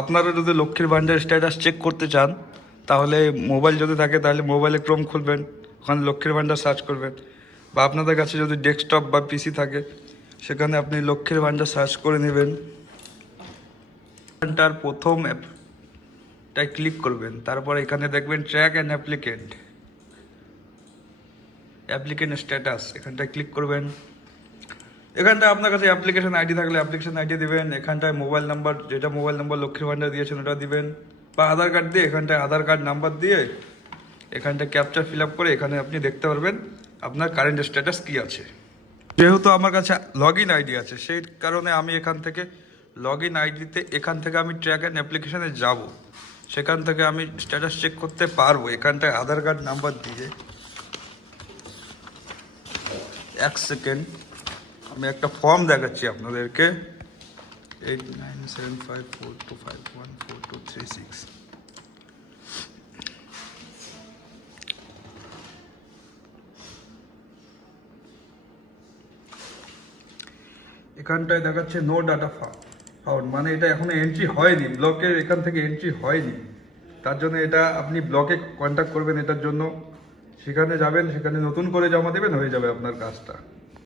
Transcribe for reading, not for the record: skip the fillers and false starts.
আপনারা যদি লক্ষ্মীর ভান্ডার স্ট্যাটাস চেক করতে চান তাহলে মোবাইল যদি থাকে তাহলে মোবাইলে ক্রোম খুলবেন, ওখানে লক্ষ্মীর ভান্ডার সার্চ করবেন, বা আপনাদের কাছে যদি ডেস্কটপ বা পিসি থাকে সেখানে আপনি লক্ষ্মীর ভান্ডার সার্চ করে নেবেন। তার প্রথম অ্যাপটায় ক্লিক করবেন, তারপর এখানে দেখবেন ট্র্যাক অ্যান্ড অ্যাপ্লিকেন্ট স্ট্যাটাস, এখানটায় ক্লিক করবেন। এখানটায় আপনার কাছে অ্যাপ্লিকেশন আইডি থাকলে অ্যাপ্লিকেশন আইডি দিবেন, এখানটায় মোবাইল নাম্বার যেটা মোবাইল নাম্বার লক্ষ্মীর ভান্ডার দিয়েছেন ওটা দিবেন, বা আধার কার্ড দিয়ে এখানটায় আধার কার্ড নাম্বার দিয়ে এখানটায় ক্যাপচার ফিল আপ করে এখানে আপনি দেখতে পারবেন আপনার কারেন্ট স্ট্যাটাস কী আছে। যেহেতু আমার কাছে লগ ইন আইডি আছে সেই কারণে আমি এখান থেকে লগ ইন আইডিতে এখান থেকে আমি ট্র্যাক অ্যান্ড অ্যাপ্লিকেশানে যাব, সেখান থেকে আমি স্ট্যাটাস চেক করতে পারবো। এখানটায় আধার কার্ড নাম্বার দিয়ে 1 সেকেন্ড আমি একটা ফর্ম দেখাচ্ছি আপনাদেরকে, 897542514236। এখানটায় দেখাচ্ছে নো ডাটা ফাউন্ড, মানে এটা এখনো এন্ট্রি হয়নি, ব্লকের এখান থেকে এন্ট্রি হয়নি। তার জন্য এটা আপনি ব্লকে কন্ট্যাক্ট করবেন এটার জন্য, সেখানে যাবেন, সেখানে নতুন করে জমা দেবেন, হয়ে যাবে আপনার কাজটা।